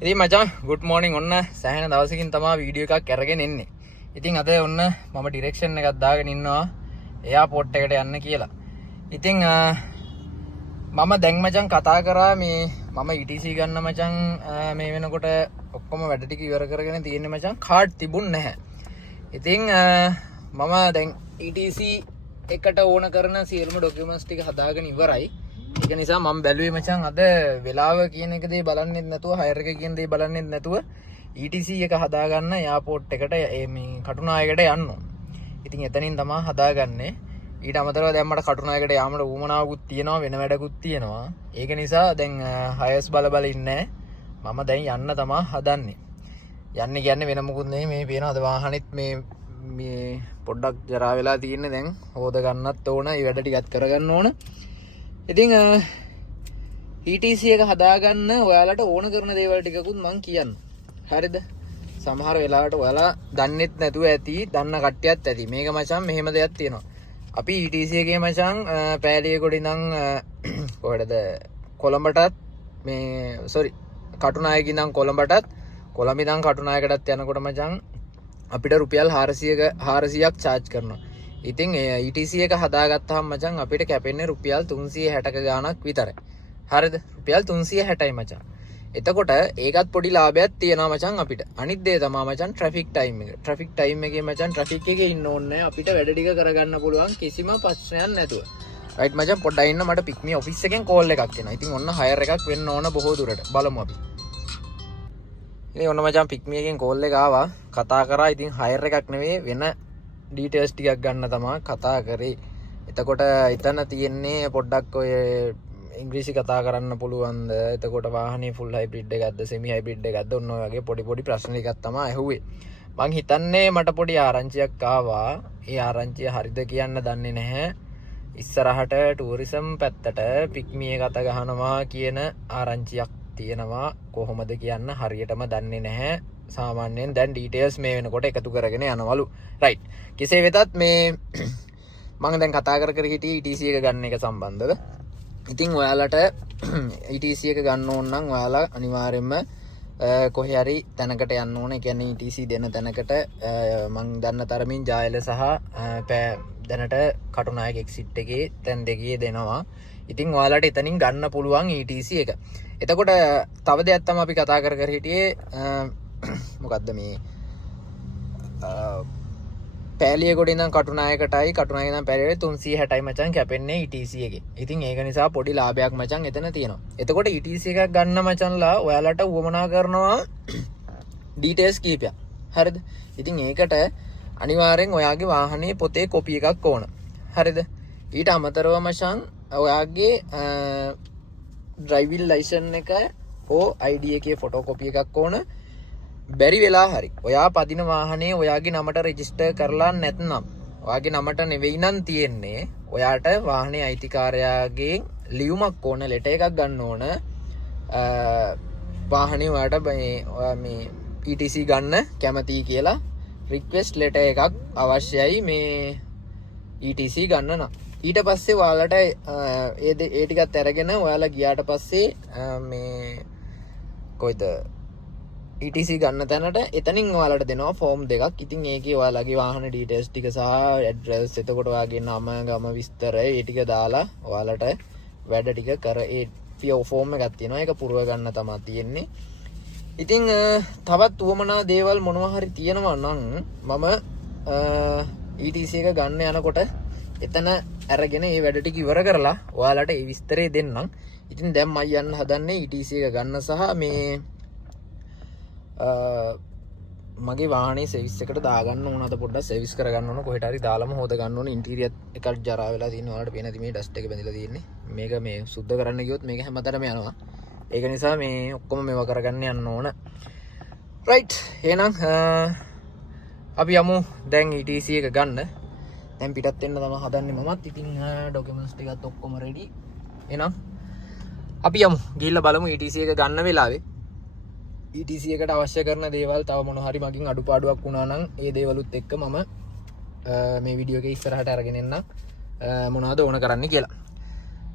ඉතින් මචං good morning ඔන්න සෑහෙන දවසකින් තමයි වීඩියෝ එකක් අරගෙන එන්නේ. ඉතින් අද ඔන්න මම ඩිරෙක්ෂන් එකක් දාගෙන ඉන්නවා එයාපෝට් එකට යන්න කියලා. ඉතින් මම දැන් මචං කතා කරා මේ මම ETC ගන්න මචං මේ වෙනකොට ඔක්කොම වැඩ ටික ඉවර කරගෙන තියෙන්නේ මචං කාඩ් තිබුණ නැහැ. ඉතින් මම දැන් ETC එකට ඕන කරන සියලුම ඩොකියුමන්ට්ස් ටික හදාගෙන ඉවරයි. ඒක නිසා මම බැලුවේ මචං අද වෙලාව කියන එක දේ බලන්නෙත් නැතුව හයර් එක කියන දේ බලන්නෙත් නැතුව ETC එක හදාගන්න එයාපෝට් එකට මේ කටුනායකට යන්න ඕන. ඉතින් එතනින් තමයි හදාගන්නේ. ඊට අමතරව දැන් මට කටුනායකට යාමට ඌමනාවකුත් තියෙනවා වෙන වැඩකුත් තියෙනවා. ඒක නිසා දැන් හයර්ස් බල ඉන්නේ. මම දැන් යන්න තමයි හදන්නේ. යන්නේ කියන්නේ වෙන මොකුත් නෙමෙයි මේ පේන අද වාහනෙත් මේ පොඩ්ඩක් ජරා වෙලා තියෙන්නේ දැන් හොද ගන්නත් ඕන. ඒ වැඩ ටිකත් කරගන්න ඕන. ඉතින් ETC එක හදාගන්න ඔයාලට ඕන කරන දේවල් ටිකකුත් මං කියන්න. හරිද? සමහර වෙලාවට ඔයාලා දන්නෙත් නැතුව ඇති, දන්න කට්ටියත් ඇති. මේක මචං මෙහෙම දෙයක් තියෙනවා. අපි ETC එකේ මචං පෑලියගොඩ ඉඳන් කොහෙද කොළඹටත් මේ කටුනායක ඉඳන් කොළඹටත් කොළඹ ඉඳන් කටුනායකටත් යනකොට මචං අපිට රුපියල් 400ක් charge කරනවා. ඉතින් ETC එක හදාගත්තාම මචං අපිට කැපෙන්නේ රුපියල් 360ක ගාණක් විතරයි. හරිද? රුපියල් 360යි මචං. එතකොට ඒකත් පොඩි ලාභයක් තියෙනවා මචං අපිට. අනිත් දේ තමයි මචං ට්‍රැෆික් ටයිම් එක. ට්‍රැෆික් ටයිම් එකේ මචං ට්‍රැෆික් එකේ ඉන්න ඕනේ අපිට වැඩ ටික කරගන්න පුළුවන් කිසිම ප්‍රශ්නයක් නැතුව. රයිට් මචං පොඩ්ඩක් ඉන්න මට පික් මී ඔෆිස් එකෙන් කෝල් එකක් එනවා. ඉතින් ඔන්න හයර් එකක් වෙන්න ඕන බොහෝ දුරට. බලමු අපි. ඉතින් ඔන්න මචං පික් මී එකෙන් කෝල් එක ආවා. කතා කරා. ඉතින් හයර් එකක් නෙවෙයි වෙන ඩීටේල්ස් ටිකක් ගන්න තමයි කතා කරේ. එතකොට එතන තියෙන්නේ පොඩ්ඩක් ඔය ඉංග්‍රීසි කතා කරන්න පුළුවන්ද? එතකොට වාහනේ ෆුල් හයිබ්‍රිඩ් එකක්ද සෙමි හයිබ්‍රිඩ් එකක්ද? ඔන්න ඔය වගේ පොඩි ප්‍රශ්න ටිකක් තමයි ඇහුවේ. මං හිතන්නේ මට පොඩි ආරංචියක් ආවා. ඒ ආරංචිය හරිද කියන්න දන්නේ නැහැ. ඉස්සරහට ටූරිසම් පැත්තට පික්මී එක අත ගහනවා කියන ආරංචියක් තියෙනවා. කොහොමද කියන්න හරියටම දන්නේ නැහැ. සාමාන්‍යයෙන් දැන් ඩීටේල්ස් මේ වෙනකොට එකතු කරගෙන යනවලු. රයිට්. කෙසේ වෙතත් මේ මම දැන් කතා කර හිටියේ ETC එක ගන්න එක සම්බන්ධව. ඉතින් ඔයාලට ETC එක ගන්න ඕන නම් ඔයාලා අනිවාර්යයෙන්ම කොහේ හරි තැනකට යන්න ඕන. ඒ කියන්නේ ETC දෙන තැනකට මම දන්න තරමින් ජායල සහ දැනට කටුනායක එක්සිට් එකේ තැන් දෙකේ දෙනවා. ඉතින් ඔයාලට එතනින් ගන්න පුළුවන් ETC එක. එතකොට තව දෙයක් තමයි අපි කතා කර හිටියේ මොකද්ද මේ පෑලියගොඩ ඉඳන් කටුනායකටයි කටුනායක ඉඳන් පෑලියට 360යි මචං කැපෙන්නේ ETC එකේ. ඉතින් ඒක නිසා පොඩි ලාභයක් මචං එතන තියෙනවා. එතකොට ETC එකක් ගන්න මචන්ලා ඔයාලට උවමනා කරනවා ඩීටේල්ස් කීපයක්. හරිද? ඉතින් ඒකට අනිවාර්යෙන් ඔයාගේ වාහනේ පොතේ කොපි එකක් ඕන. හරිද? ඊට අමතරව මචං ඔයාගේ ඩ්‍රයිවිං ලයිසන් එක හෝ ID එකේ ෆොටෝකොපි එකක් ඕන. බැරි වෙලා හරි ඔයා පදින වාහනේ ඔයාගේ නමට රෙජිස්ටර් කරලා නැත්නම් ඔයාගේ නමට නෙවෙයි නම් තියෙන්නේ ඔයාට වාහනේ අයිතිකාරයාගේ ලියුමක් ඕන ලෙටර් එකක් ගන්න ඕන වාහනේ ඔයාට මේ ETC ගන්න කැමතියි කියලා රික්වෙස්ට් ලෙටර් එකක් අවශ්‍යයි මේ ETC ගන්න නම්. ඊට පස්සේ ඔයාලට ඒ ටිකත් අරගෙන ඔයාලා ගියාට පස්සේ මේ කොයිද ETC ගන්න තැනට එතනින් ඔයාලට දෙනවා ෆෝම් දෙකක්. ඉතින් ඒකේ ඔයාලගේ වාහන ඩීටේල්ස් ටික සහ ඇඩ්‍රස් එතකොට ඔයාගේ නම ගම විස්තර ඒ ටික දාලා ඔයාලට වැඩ ටික කර ඒ ෆෝම් එකක් තියෙනවා. ඒක පුරව ගන්න තමයි තියෙන්නේ. ඉතින් තවත් උවමනා දේවල් මොනවා හරි තියෙනවා නම් මම ETC එක ගන්න යනකොට එතන අරගෙන ඒ වැඩ ටික ඉවර කරලා ඔයාලට ඒ විස්තරේ දෙන්නම්. ඉතින් දැන් මම යන්න හදන්නේ ETC එක ගන්න සහ මේ මගේ වාහනේ සර්විස් එකට දාගන්න ඕන. අද පොඩ්ඩක් සර්විස් කරගන්න ඕන. කොහෙට හරි දාලම හොද ගන්න ඕන. ඉන්ටීරියර් එකක් ජරා වෙලා තියෙනවා. ඔයාලට පේන ඇති මේ ඩස්ට් එක බැඳලා තියෙන්නේ. මේක මේ සුද්ධ කරන්න ගියොත් මේක හැමතැනම යනවා. ඒක නිසා මේ ඔක්කොම මේවා කරගන්න යන්න ඕන. රයිට්. එහෙනම් අපි යමු දැන් ETC එක ගන්න. දැන් පිටත් වෙන්න තමයි හදන්නේ මමත්. ඉතින් ඩොකියුමන්ට්ස් ටිකත් ඔක්කොම රෙඩි. එහෙනම් අපි යමු. ගිහිල්ලා බලමු ETC එක ගන්න වෙලාවේ ETC එකට අවශ්‍ය කරන දේවල් තව මොන හරි මගින් අඩුපාඩුවක් වුණා නම් ඒ දේවලුත් එක්ක මම මේ වීඩියෝ එකේ ඉස්සරහට අරගෙන එන්න මොනවද ඕන කරන්න කියලා.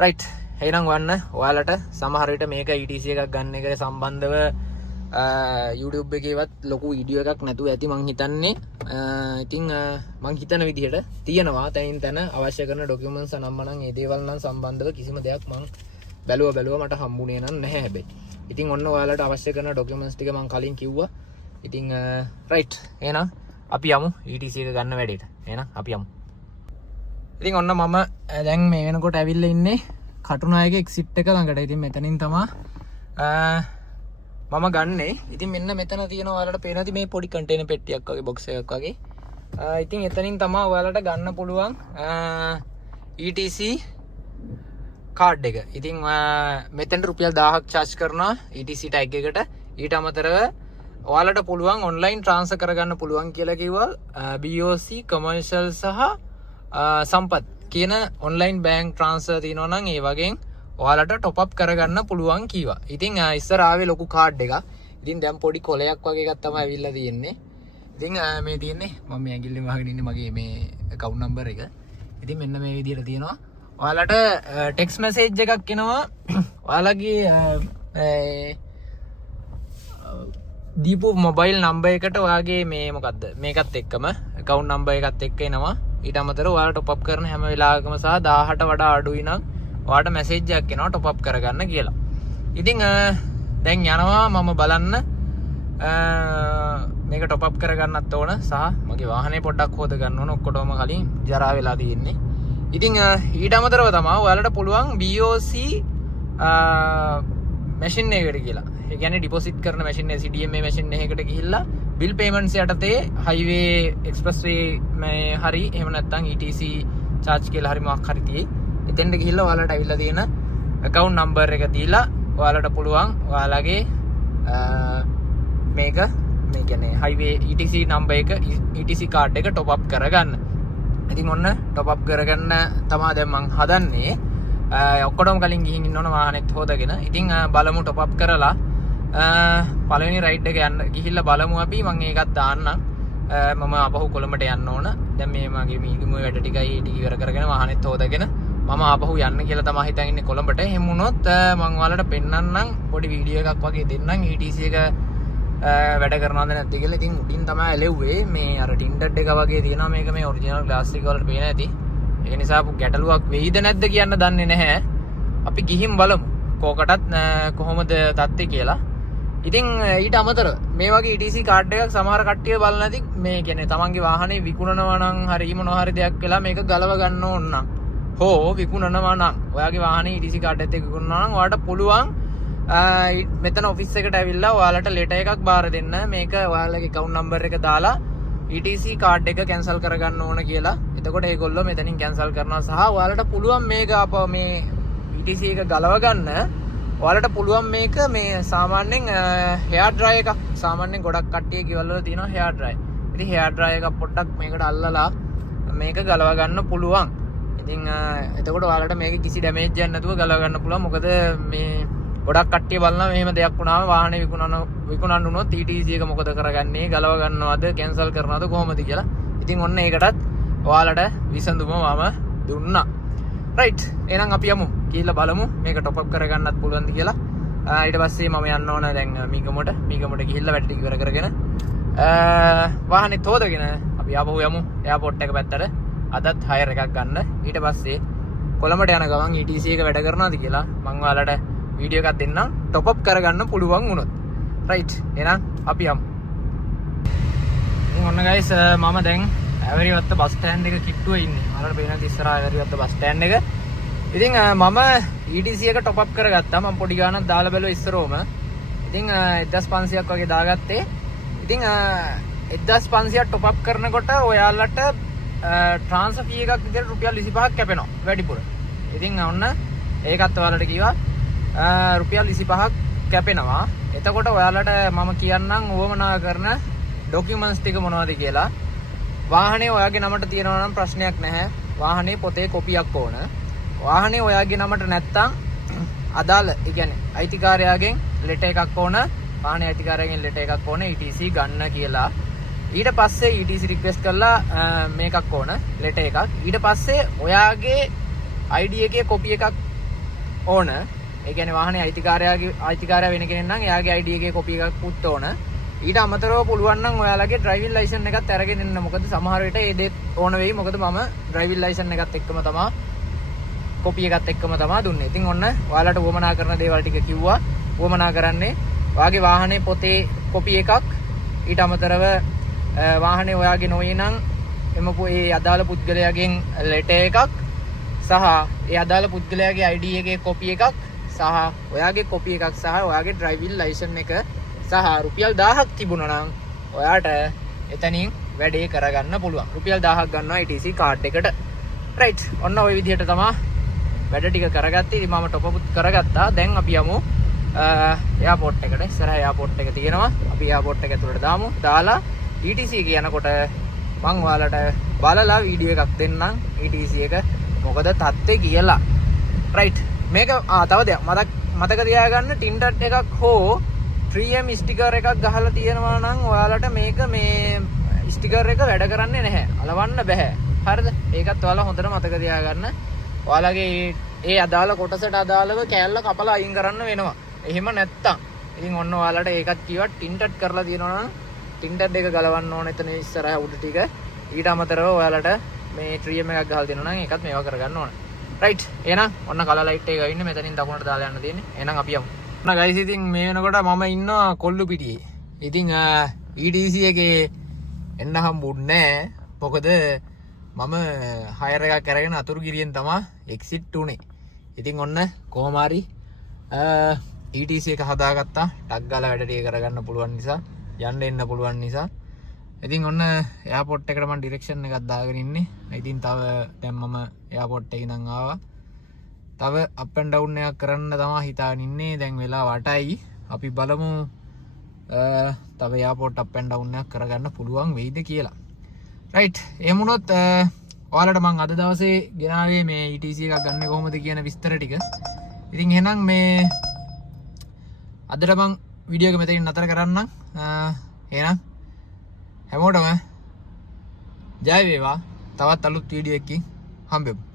රයිට්. එහෙනම් ඔයාලට සමහර විට මේක ETC එකක් ගන්න එක සම්බන්ධව YouTube එකේවත් ලොකු වීඩියෝ එකක් නැතුව ඇති මං හිතන්නේ. ඉතින් මං හිතන විදිහට තියෙනවා තැනින් තැන අවශ්‍ය කරන ඩොකියුමන්ට්ස් නම්ම නම් ඒ දේවල් නම් සම්බන්ධව කිසිම දෙයක් මං බැලුවා මට හම්බුනේ නම් නැහැ හැබැයි. ඉතින් ඔන්න ඔයාලට අවශ්‍ය කරන ඩොකියුමන්ට්ස් ටික මං කලින් කිව්වා. ඉතින් රයිට් එහෙනම් අපි යමු ETC එක ගන්න වැඩේට. එහෙනම් අපි යමු. ඉතින් ඔන්න මම දැන් මේ වෙනකොට ඇවිල්ලා ඉන්නේ කටුනායක එක්සිට් එක ළඟට. ඉතින් මෙතනින් තමයි මම ගන්නේ. ඉතින් මෙන්න මෙතන තියෙනවා ඔයාලට පේනවා ඇති මේ පොඩි කන්ටේනර් පෙට්ටියක් වගේ බොක්ස් එකක් වගේ. ඉතින් එතනින් තමයි ඔයාලට ගන්න පුළුවන් ETC කාඩ් එක. ඉතින් මෙතෙන්ට රුපියල් 1000ක් charge කරනවා ETC tag එකට. ඊට අමතරව ඔයාලට පුළුවන් ඔන්ලයින් ට්‍රාන්ස්ෆර් කරගන්න පුළුවන් කියලා කිව්වා. BOC commercial සහ සම්පත් කියන ඔන්ලයින් බැංක් ට්‍රාන්ස්ෆර් තියෙනවා නම් ඒ වගේ ඔයාලට ටොප් අප් කරගන්න පුළුවන් කිව්වා. ඉතින් ඉස්සර ආවේ ලොකු කාඩ් එකක්. ඉතින් දැන් පොඩි කොලයක් වගේ එකක් තමයි ඇවිල්ලා තියෙන්නේ. ඉතින් මේ තියෙන්නේ මම මේ ඇඟිල්ලෙන් වහගෙන ඉන්නේ මගේ මේ account number එක. ඉතින් මෙන්න මේ විදිහට තියෙනවා. ඔයාලට ටෙක්ස්ට් මැසේජ් එකක් එනවා. ඔයාලගේ දීපු මොබයිල් නම්බර් එකට ඔයාගේ මේ මොකද්ද මේකත් එක්කම account number එකත් එක්ක එනවා. ඊට අමතරව ඔයාලා top up කරන හැම වෙලාවකම සහ 1000ට වඩා අඩුයි නම් ඔයාලට මැසේජ් එකක් එනවා top up කරගන්න කියලා. ඉතින් දැන් යනවා මම බලන්න මේක top up කරගන්නත් ඕන සහ මගේ වාහනේ පොඩ්ඩක් හොද ගන්න ඕන. ඔක්කොටම කලින් ජරා වෙලා තියෙන්නේ. ඉතින් ඊට අමතරව තමයි ඔයාලට පුළුවන් BOC මැෂින් එකකට කියලා. ඒ කියන්නේ ඩිපොසිට් කරන මැෂින් එක CDMA මැෂින් එකකට ගිහිල්ලා බිල් පේමන්ට්ස් යටතේ හයිවේ එක්ස්ප්‍රස් වේ මේ හරි එහෙම නැත්නම් ETC charge කියලා හරි මොකක් හරි තියෙයි. එතෙන්ට ගිහිල්ලා ඔයාලට අවිල්ලා තියෙන account number එක දීලා ඔයාලට පුළුවන් ඔයාලගේ මේක මේ කියන්නේ highway ETC number එක ETC card එක top up කරගන්න. ඉතින් ඔන්න top up කරගන්න තමයි දැන් මං හදන්නේ. ඔක්කොටම කලින් ගිහින් ඉන්න ඕන වාහනේත් හොදගෙන. ඉතින් බලමු top up කරලා පළවෙනි රයිඩ් එක යන්න ගිහිල්ලා බලමු අපි. මං ඒකත් දාන්නම්. මම ආපහු කොළඹට යන්න ඕන. දැන් මේ මගේ මීදුමේ වැඩ ටිකයි ටික ඉවර කරගෙන වාහනේත් හොදගෙන මම ආපහු යන්න කියලා තමයි හිතන් ඉන්නේ කොළඹට. එහෙම වුණොත් මම ඔයාලට පෙන්නන්නම් පොඩි වීඩියෝ එකක් වගේ දෙන්නම් ETC එක වැඩ කරනවද නැද්ද කියලා. ඉතින් උඩින් තමයි ඇලෙව්වේ මේ අර ටින්ටඩ් එක වගේ තියෙනවා. මේක මේ ඔරිජිනල් ග්ලාස් එක වලට පේන ඇති. ඒ නිසා ගැටලුවක් වෙයිද නැද්ද කියන්න දන්නේ නැහැ. අපි ගිහින් බලමු කෝකටත් කොහොමද තත්ත්වය කියලා. ඉතින් ඊට අමතරව මේ වගේ ETC කාඩ් එකක් සමහර කට්ටිය බලන නැති මේ කියන්නේ තමන්ගේ වාහනේ විකුණනවා නම් හරි මොනවා හරි දෙයක් වෙලා මේක ගලව ගන්න ඕන නම් හෝ විකුණනවා නම් ඔයාගේ වාහනේ ETC කාඩ් එකත් එක්ක විකුණනවා නම් ඔයාලට පුළුවන් මෙතන ඔෆිස් එකට ඇවිල්ලා ඔයාලට ලෙටර් එකක් බාර දෙන්න. මේක ඔයාලගේ account number එක දාලා ETC කාඩ් එක කැන්සල් කරගන්න ඕන කියලා. එතකොට ඒගොල්ලෝ මෙතනින් කැන්සල් කරනවා සහ ඔයාලට පුළුවන් මේක මේ ETC එක ගලව ගන්න. ඔයාලට පුළුවන් මේක මේ සාමාන්‍යයෙන් hair dryer එකක් සාමාන්‍යයෙන් ගොඩක් කට්ටිය ගෙවල් වල තියෙනවා hair dryer. ඉතින් hair dryer එකක් පොඩ්ඩක් මේකට අල්ලලා මේක ගලව ගන්න පුළුවන්. ඉතින් එතකොට ඔයාලට මේක කිසි ඩැමේජ් එකක් නැතුව ගලව ගන්න පුළුවන්. මොකද මේ ගොඩක් කට්ටිය බලනවා මෙහෙම දෙයක් වුණාම වාහනේ විකුණන්න උනොත් ETC එක මොකද කරගන්නේ? ගලව ගන්නවද? කැන්සල් කරනවද කොහොමද කියලා. ඉතින් ඔන්න ඒකටත් ඔයාලට විසඳුම මම දුන්නා. රයිට්. එහෙනම් අපි යමු. කියලා බලමු මේක টොප් අප් කරගන්නත් පුළුවන්ද කියලා. ඊට පස්සේ මම යන්න ඕන දැන් මීගමට ගිහිල්ලා වැඩ ටික ඉවර කරගෙන වාහනේ තෝදගෙන අපි ආපහු යමු එයාපෝට් එක පැත්තට. අදත් හයර් එකක් ගන්න. ඊට පස්සේ කොළඹට යන ගමන් ETC එක වැඩ කරනවාද කියලා මම ඔයාලට වීඩියෝ එකක් දෙන්නම් টොප් අප් කරගන්න පුළුවන් වුණොත්. රයිට්. එහෙනම් අපි යමු. ඔන්න ගයිස් මම දැන් ඇවරිවත්ත බස් ස්ටෑන්ඩ් එක කිට්ටුව ඉන්නේ. මලට පේනවා ඉස්සරහා ඇවරිවත්ත බස් ස්ටෑන්ඩ් එක. ඉතින් මම ETC එක টොප් අප් කරගත්තා. මම පොඩි ගානක් දාලා බැලුවා ඉස්සරෝම. ඉතින් 1500ක් වගේ දාගත්තේ. ඉතින් 1500ක් টොප් අප් කරනකොට ඔයාලට ට්‍රාන්ස්ෆර් ෆී එකක් විදිහට රුපියල් 25ක් කැපෙනවා වැඩිපුර. ඉතින් ඔන්න ඒකත් ඔයාලට කිව්වා රුපියල් 25ක් කැපෙනවා. එතකොට ඔයාලට මම කියන්නම් උවමනා කරන ඩොකියුමන්ට්ස් ටික මොනවද කියලා. වාහනේ ඔයාගේ නමට තියෙනවා නම් ප්‍රශ්නයක් නැහැ. වාහනේ පොතේ කොපියක් ඕන. වාහනේ ඔයාගේ නමට නැත්තම් අදාළ ඒ කියන්නේ අයිතිකාරයාගෙන් ලෙටර් එකක් ඕන. වාහනේ අයිතිකාරයාගෙන් ලෙටර් එකක් ඕන ETC ගන්න කියලා. ඊට පස්සේ ETC රික්වෙස්ට් කරලා මේකක් ඕන ලෙටර් එකක්. ඊට පස්සේ ඔයාගේ ID එකේ කොපි එකක් ඕන. ඒ කියන්නේ වාහනේ අයිතිකාරයා වෙන කෙනෙක් නම් එයාගේ ID එකේ කොපි එකක් පුත් ඕන. ඊට අමතරව පුළුවන් නම් ඔයාලගේ ඩ්‍රයිවිං ලයිසන් එකත් අරගෙන ඉන්න. මොකද සමහර විට ඒ දෙත් ඕන වෙයි. මොකද මම ඩ්‍රයිවිං ලයිසන් එකත් එක්කම තමයි කොපි එකත් එක්කම තමයි දුන්නේ. ඉතින් ඔන්න ඔයාලට වමනා කරන දේවල් ටික කිව්වා. වමනා කරන්නේ ඔයාගේ වාහනේ පොතේ කොපි එකක්, ඊට අමතරව වාහනේ ඔයාගේ නොවේ නම් ඒ අදාළ පුද්ගලයාගෙන් ලෙටර් එකක් සහ ඒ අදාළ පුද්ගලයාගේ ID එකේ කොපි එකක් සහ ඔයාගේ කොපි එකක් සහ ඔයාගේ ඩ්‍රයිවිං ලයිසන් එක සහ රුපියල් 1000ක් තිබුණා නම් ඔයාට එතනින් වැඩේ කරගන්න පුළුවන්. රුපියල් 1000ක් ගන්නවා ETC කාඩ් එකට. රයිට්. ඔන්න ওই විදිහට තමයි වැඩ ටික කරගත්තේ. ඉතින් මම টොප් අප් කරගත්තා. දැන් අපි යමු එයාපෝට් එකට. ඉස්සරහ එයාපෝට් එක තියෙනවා. අපි එයාපෝට් එක ඇතුළට දාමු. දාලා ETC කියනකොට මං ඔයාලට බලලා වීඩියෝ එකක් දෙන්නම් ETC එක මොකද තත්ත්වේ කියලා. රයිට්. මේක තව දෙයක් මතක තියාගන්න, ටින්ටඩ් එකක් හෝ 3M ස්ටිකර් එකක් ගහලා තියෙනවා නම් ඔයාලට මේක මේ ස්ටිකර් එක වැඩ කරන්නේ නැහැ. අලවන්න බෑ. හරිද? ඒකත් ඔයාලා හොඳට මතක තියාගන්න. ඔයාලගේ ඒ අදාළ කොටසට අදාළව කෑල්ල කපලා අයින් කරන්න වෙනවා. එහෙම නැත්තම් ඉතින් ඔන්න ඔයාලට ඒකත් කිව්වා ටින්ටඩ් කරලා තියෙනවා නම් ටින්ටඩ් එක ගලවන්න ඕන එතන ඉස්සරහ උඩ ටික. ඊට අමතරව ඔයාලට මේ 3M එකක් ගහලා දෙනවා නම් ඒකත් මේවා කරගන්න ඕන. රයිට්. එහෙනම් ඔන්න කලර් ලයිට් එක ඉන්නේ මෙතනින් දකුණට දාලා යන්න තියෙන්නේ. එහෙනම් අපි යමු. ඔන්න ගයිස් ඉතින් මේ වෙනකොට මම ඉන්නවා කොල්ලු පිටියේ. ඉතින් ETC එකේ එන්න හම්බුන්නේ නැහැ. මොකද මම හයර් එකක් අරගෙන අතුරු ගිරියෙන් තමයි එක්සිට් උනේ. ඉතින් ඔන්න කොහොම හරි ETC එක හදාගත්තා. ටක් ගාලා වැඩ ටික කරගන්න පුළුවන් නිසා, යන්න එන්න පුළුවන් නිසා. ඉතින් ඔන්න එයාපෝට් එකට මම ඩිරෙක්ෂන් එකක් දාගෙන ඉන්නේ. ඉතින් තව දැන් මම එයාපෝට් එකේ ඉඳන් ආවා. තව අප් ඇන්ඩ් ඩවුන් එකක් කරන්න තමයි හිතාගෙන ඉන්නේ. දැන් වෙලා 8යි. අපි බලමු තව එයාපෝට් අප් ඇන්ඩ් ඩවුන් එකක් කරගන්න පුළුවන් වෙයිද කියලා. රයිට්. එහෙම වුණොත් ඔයාලට මම අද දවසේ ගෙනාවේ මේ ETC එකක් ගන්න කොහොමද කියන විස්තර ටික. ඉතින් එහෙනම් මේ අදට මම වීඩියෝ එක මෙතනින් නතර කරන්නම්. එහෙනම් හැමෝටම ජය වේවා. තවත් අලුත් වීඩියෝ එකකින් හම්බෙමු.